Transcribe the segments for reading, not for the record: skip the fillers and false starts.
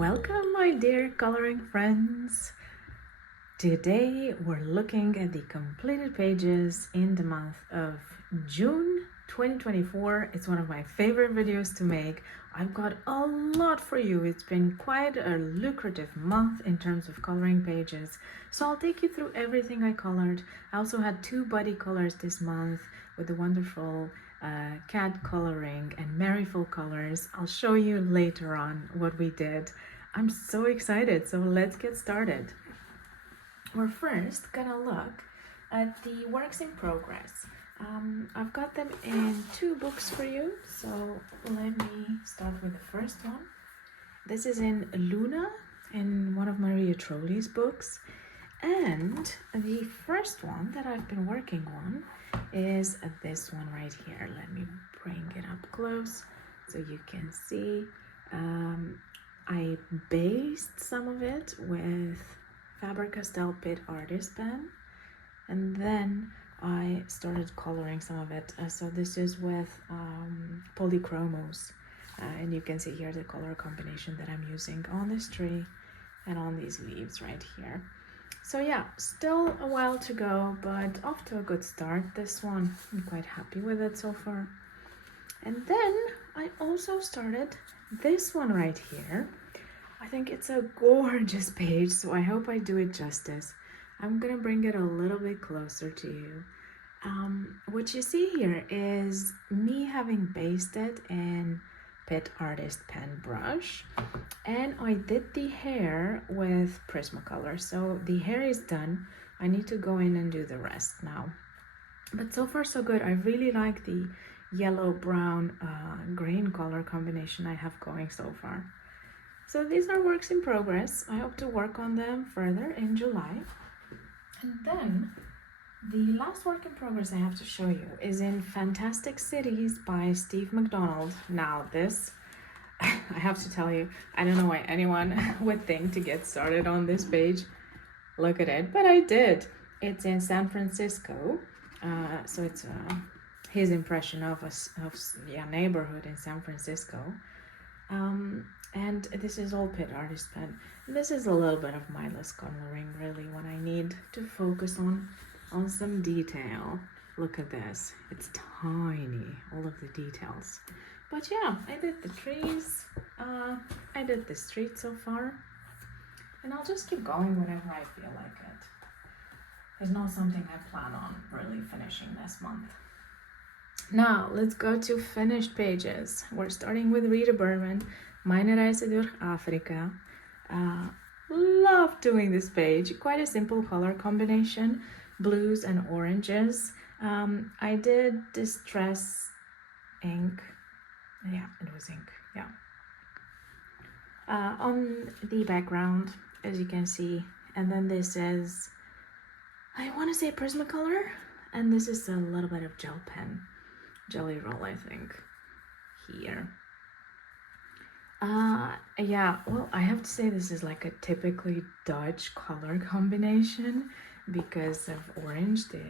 Welcome, my dear coloring friends. Today we're looking at the completed pages in the month of June 2024. It's one of my favorite videos to make. I've got a lot for you. It's been quite a lucrative month in terms of coloring pages. So I'll take you through everything I colored. I also had 2 buddy colors this month with the wonderful Cat coloring and Mary full colors. I'll show you later on what we did. I'm so excited, so let's get started. We're first gonna look at the works in progress. I've got them in 2 books for you, so let me start with the first one. This is in Luna, in one of Maria Trolli's books, and the first one that I've been working on is this one right here. Let me bring it up close so you can see. I based some of it with Faber-Castell Pitt Artist Pen, and then I started coloring some of it. So this is with polychromos, and you can see here the color combination that I'm using on this tree and on these leaves right here. So yeah, still a while to go, but off to a good start. This one, I'm quite happy with it so far. And then I also started this one right here. I think it's a gorgeous page, so I hope I do it justice. I'm gonna bring it a little bit closer to you. What you see here is me having basted in Pitt Artist Pen brush, and I did the hair with Prismacolor. So the hair is done. I need to go in and do the rest now. But so far so good. I really like the yellow, brown, green color combination I have going so far. So these are works in progress. I hope to work on them further in July. And then the last work in progress I have to show you is in Fantastic Cities by Steve McDonald. Now this, I have to tell you, I don't know why anyone would think to get started on this page. Look at it, but I did. It's in San Francisco. So it's his impression of a neighborhood in San Francisco. And this is all Pitt Artist Pen. This is a little bit of mindless coloring really when I need to focus on some detail. Look at this, it's tiny, all of the details. But yeah, I did the trees, I did the street so far, and I'll just keep going whenever I feel like it. It's not something I plan on really finishing this month. Now, let's go to finished pages. We're starting with Rita Berman, Meine Reise durch Afrika. Love doing this page. Quite a simple color combination, blues and oranges. I did distress ink. Yeah, it was ink, yeah. On the background, as you can see. And then this is, I want to say Prismacolor. And this is a little bit of gel pen. Jelly roll, I think, here. Yeah, well, I have to say this is like a typically Dutch color combination because of orange, the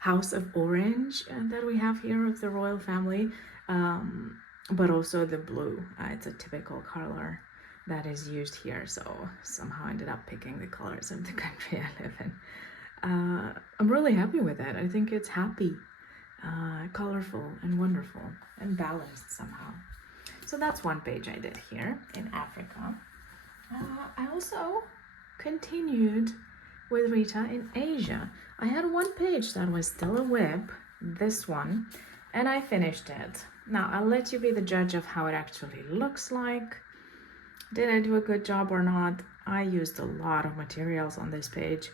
House of Orange that we have here of the royal family, but also the blue. It's a typical color that is used here, so somehow I ended up picking the colors of the country I live in. I'm really happy with it. I think it's happy, colorful and wonderful and balanced somehow. So that's one page I did here in Africa. I also continued with Rita in Asia. I had one page that was still a WIP, this one, and I finished it. Now I'll let you be the judge of how it actually looks like. Did I do a good job or not? I used a lot of materials on this page,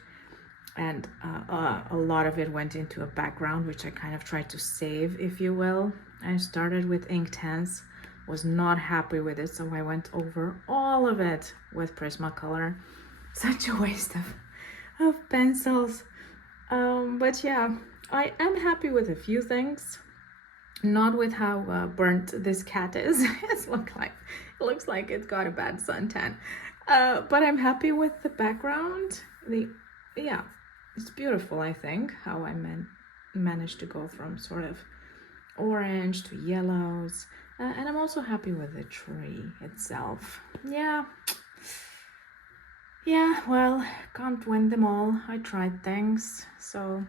and a lot of it went into a background, which I kind of tried to save, if you will. I started with Inktense, was not happy with it, so I went over all of it with Prismacolor. Such a waste of pencils. But yeah, I am happy with a few things. Not with how burnt this cat is. It looks like it's got a bad suntan. But I'm happy with the background. Yeah, it's beautiful, I think, how I managed to go from sort of orange to yellows. And I'm also happy with the tree itself. Yeah, Yeah, well, can't win them all. I tried things, so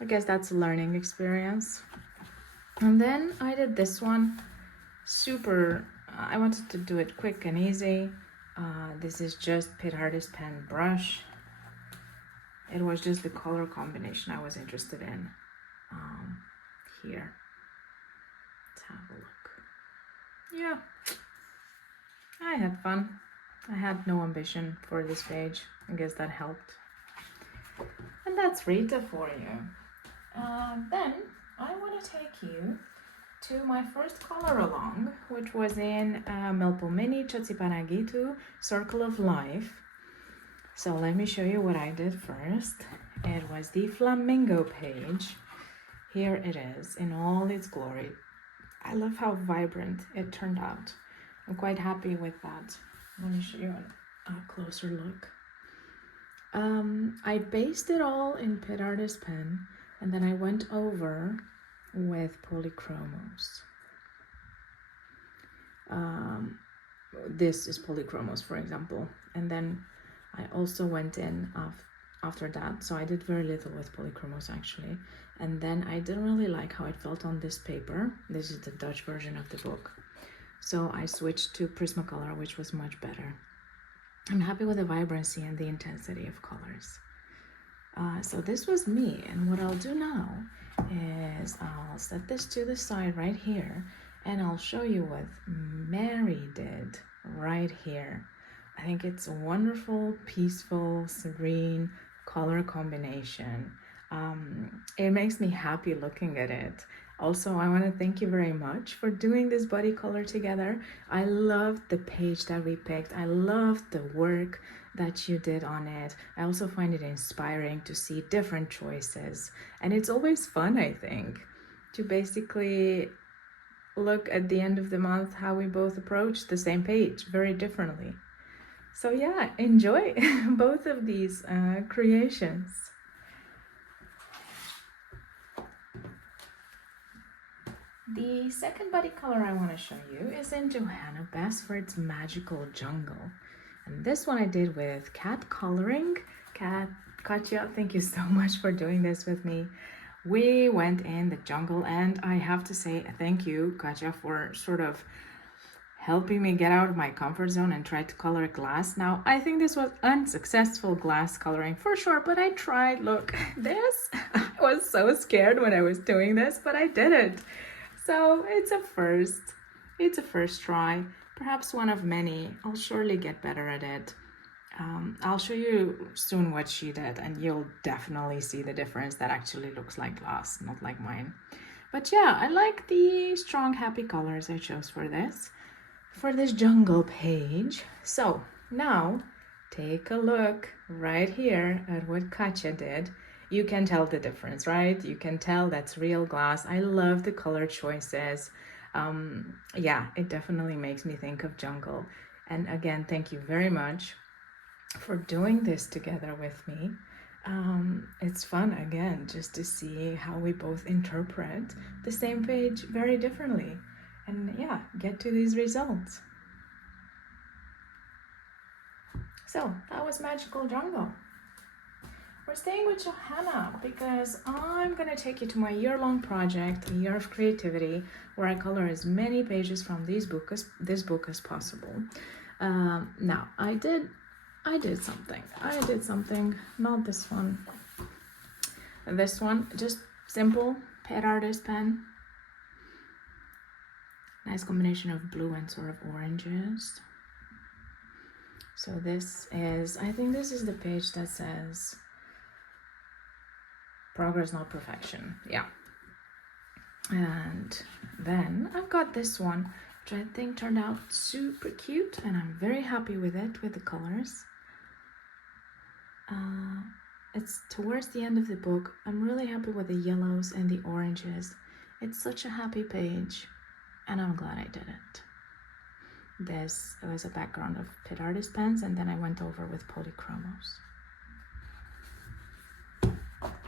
I guess that's a learning experience. And then I did this one, super, I wanted to do it quick and easy. This is just Pit Artist pen brush. It was just the color combination I was interested in. Here, let's have a look. Yeah, I had fun. I had no ambition for this page. I guess that helped. And that's Rita for you. Then I want to take you to my first color along, which was in Melpomene Chotsipanagitu, Circle of Life. So let me show you what I did first. It was the Flamingo page. Here it is in all its glory. I love how vibrant it turned out. I'm quite happy with that. Let me show you a closer look. I based it all in Pit Artist pen, and then I went over with polychromos. This is polychromos, for example, and then I also went in after that, so I did very little with polychromos actually, and then I didn't really like how it felt on this paper. This is the Dutch version of the book, so I switched to Prismacolor, which was much better. I'm happy with the vibrancy and the intensity of colors. So this was me, and what I'll do now is I'll set this to the side right here, and I'll show you what Mary did right here. I think it's a wonderful, peaceful, serene color combination. It makes me happy looking at it. Also, I want to thank you very much for doing this body color together. I loved the page that we picked. I loved the work that you did on it. I also find it inspiring to see different choices. And it's always fun, I think, to basically look at the end of the month how we both approach the same page very differently. So yeah, enjoy both of these creations. The second body color I want to show you is in Johanna Basford's Magical Jungle. And this one I did with cat coloring. Katja, thank you so much for doing this with me. We went in the jungle, and I have to say thank you, Katja, for sort of helping me get out of my comfort zone and try to color glass. Now, I think this was unsuccessful glass coloring for sure, but I tried. Look, this, I was so scared when I was doing this, but I did it. So it's a first try, perhaps one of many. I'll surely get better at it. I'll show you soon what she did, and you'll definitely see the difference. That actually looks like glass, not like mine. But yeah, I like the strong, happy colors I chose for this jungle page. So now take a look right here at what Katja did. You can tell the difference, right? You can tell that's real glass. I love the color choices. Yeah, it definitely makes me think of jungle. And again, thank you very much for doing this together with me. It's fun, again, just to see how we both interpret the same page very differently. And yeah, get to these results. So that was Magical Jungle. We're staying with Johanna because I'm gonna take you to my year-long project, a year of creativity, where I color as many pages from this book as possible. Now I did something. Not this one. This one, just simple Pit Artist pen. Nice combination of blue and sort of oranges. So this is, I think this is the page that says progress, not perfection. Yeah. And then I've got this one, which I think turned out super cute, and I'm very happy with it, with the colors. It's towards the end of the book. I'm really happy with the yellows and the oranges. It's such a happy page, and I'm glad I did it. This was a background of Pit Artist pens, and then I went over with polychromos.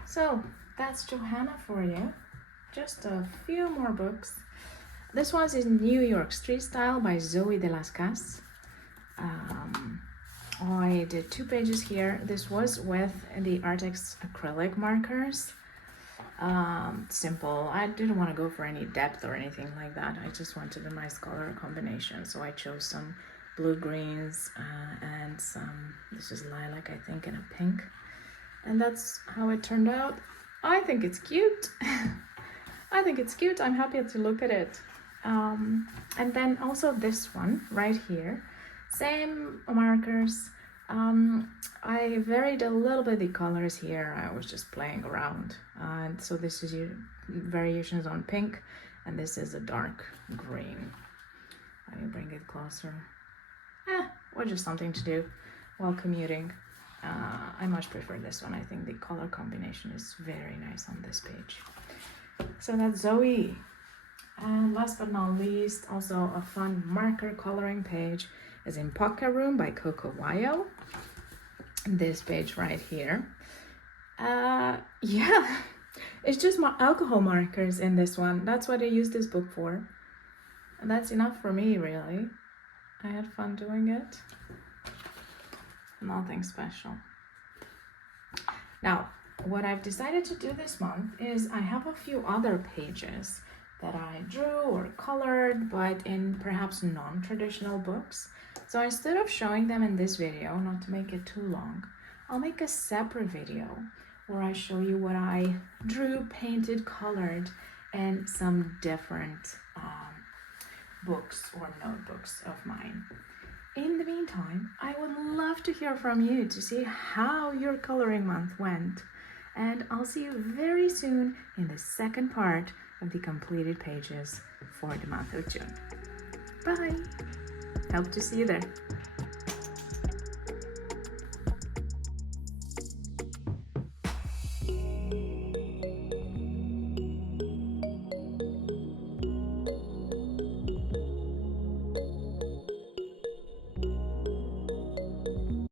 So that's Johanna for you. Just a few more books. This one's in New York Street Style by Zoe de las Casas. I did 2 pages here. This was with the Artex acrylic markers. Simple. I didn't want to go for any depth or anything like that. I just wanted a nice color combination. So I chose some blue greens and some, this is lilac, I think, and a pink. And that's how it turned out. I think it's cute. I think it's cute. I'm happy to look at it. And then also this one right here, same markers. I varied a little bit the colors here. I was just playing around. And so this is your variations on pink, and this is a dark green. Let me bring it closer. Or just something to do while commuting. I much prefer this one. I think the color combination is very nice on this page. So that's Zoe. And last but not least, also a fun marker coloring page is in Pocket Room by Coco Wayo. This page right here. Yeah, it's just my alcohol markers in this one. That's what I used this book for. And that's enough for me, really. I had fun doing it. Nothing special. Now, what I've decided to do this month is I have a few other pages that I drew or colored, but in perhaps non-traditional books. So instead of showing them in this video, not to make it too long, I'll make a separate video where I show you what I drew, painted, colored, and some different books or notebooks of mine. In the meantime, I would love to hear from you to see how your coloring month went. And I'll see you very soon in the second part of the completed pages for the month of June. Bye! Hope to see you there.